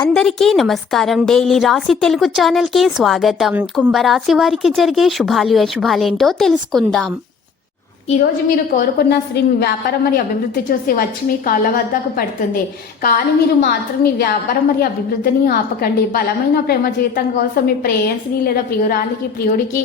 అందరికీ నమస్కారం. డైలీ రాశి తెలుగు ఛానల్కి స్వాగతం. కుంభరాశి వారికి జరిగే శుభాలు అశుభాలేంటో తెలుసుకుందాం. ఈరోజు మీరు కోరుకున్న స్త్రీ మీ వ్యాపారం మరియు అభివృద్ధి చూసి వచ్చి మీ కాళ్ళ వద్దకు పడుతుంది. కానీ మీరు మాత్రం మీ వ్యాపారం మరియు అభివృద్ధిని ఆపకండి. బలమైన ప్రేమ జీవితం కోసం మీ ప్రేయసిని లేదా ప్రియురాలికి ప్రియుడికి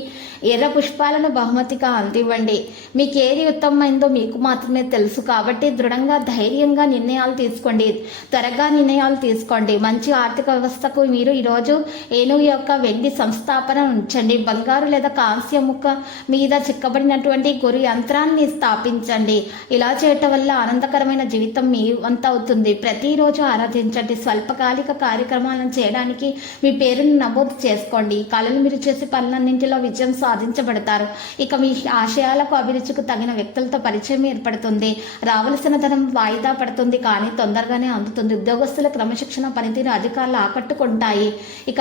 ఎర్ర పుష్పాలను బహుమతిగా అందివ్వండి. మీకు ఏది ఉత్తమమైందో మీకు మాత్రమే తెలుసు కాబట్టి దృఢంగా ధైర్యంగా నిర్ణయాలు తీసుకోండి. త్వరగా నిర్ణయాలు తీసుకోండి. మంచి ఆర్థిక వ్యవస్థకు మీరు ఈరోజు ఏనుగు యొక్క వెండి సంస్థాపన ఉంచండి. బంగారు లేదా కాంస్య ముక్క మీద చిక్కబడినటువంటి గురి యంత్రాన్ని స్థాపించండి. ఇలా చేయటం వల్ల ఆనందకరమైన జీవితం మీ వంత అవుతుంది. ప్రతిరోజు ఆరాధించండి. స్వల్పకాలిక కార్యక్రమాలను చేయడానికి మీ పేరును నమోదు చేసుకోండి. ఈ కాలంలో మీరు చేసే పనులన్నింటిలో విజయం సాధించబడతారు. ఇక మీ ఆశయాలకు అభిరుచికి తగిన వ్యక్తులతో పరిచయం ఏర్పడుతుంది. రావలసిన ధనం వాయిదా పడుతుంది కానీ తొందరగానే అందుతుంది. ఉద్యోగస్తుల క్రమశిక్షణ పనితీరు అధికారులు ఆకట్టుకుంటాయి. ఇక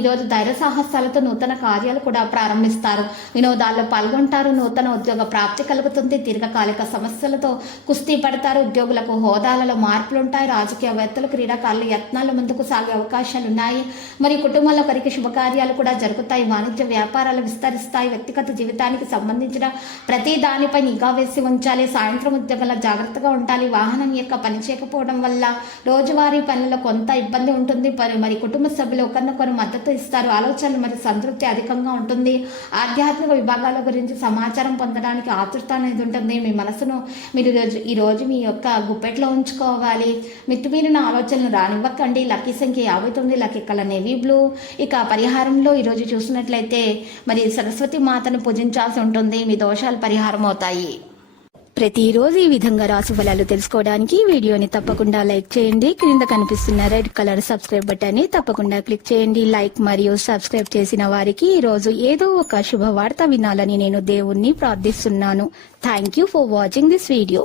ఈరోజు ధైర్య సాహసాలతో నూతన కార్యాలు కూడా ప్రారంభిస్తారు. వినోదాల్లో పాల్గొంటారు. నూతన ఉద్యోగ ప్రాప్తి కలుగుతుంది. దీర్ఘకాలిక సమస్యలతో కుస్తీ పడతారు. ఉద్యోగులకు హోదాలలో మార్పులుంటాయి. రాజకీయవేత్తలు క్రీడాకారులు యత్నాలు ముందుకు సాగే అవకాశాలున్నాయి. మరియు కుటుంబంలో ఒకరికి శుభకార్యాలు కూడా జరుగుతాయి. వాణిజ్య వ్యాపారాలు విస్తరిస్తాయి. వ్యక్తిగత జీవితానికి సంబంధించిన ప్రతి దానిపై నిఘా వేసి ఉంచాలి. సాయంత్రం ఉద్యోగాల జాగ్రత్తగా ఉండాలి. వాహనం యొక్క పని చేయకపోవడం వల్ల రోజువారీ పనులలో కొంత ఇబ్బంది ఉంటుంది. మరి కుటుంబ సభ్యులు ఒకరినొకరు మద్దతు ఇస్తారు. ఆలోచనలు మరియు సంతృప్తి అధికంగా ఉంటుంది. ఆధ్యాత్మిక విభాగాల గురించి సమాచారం పొందడానికి ఆతృత అనేది ఉంటుంది. మీ మనసును మీరు ఈరోజు మీ యొక్క గుప్పెట్లో ఉంచుకోవాలి. మితిమీరిన ఆలోచనలు రానివ్వకండి. లక్కీ సంఖ్య 59, లక్కీ కలర్ నేవీ బ్లూ. ఇక పరిహారంలో ఈరోజు చూసినట్లయితే మరి సరస్వతి మాతను పూజించాల్సి ఉంటుంది. మీ దోషాలు పరిహారం అవుతాయి. ప్రతిరోజు ఈ విధంగా రాశి ఫలాలు తెలుసుకోవడానికి వీడియోని తప్పకుండా లైక్ చేయండి. క్రింద కనిపిస్తున్న రెడ్ కలర్ సబ్స్క్రైబ్ బటన్ ని తప్పకుండా క్లిక్ చేయండి. లైక్ మరియు సబ్స్క్రైబ్ చేసిన వారికి ఈ రోజు ఏదో ఒక శుభవార్త వినాలని నేను దేవుణ్ణి ప్రార్థిస్తున్నాను. Thank you for watching this video.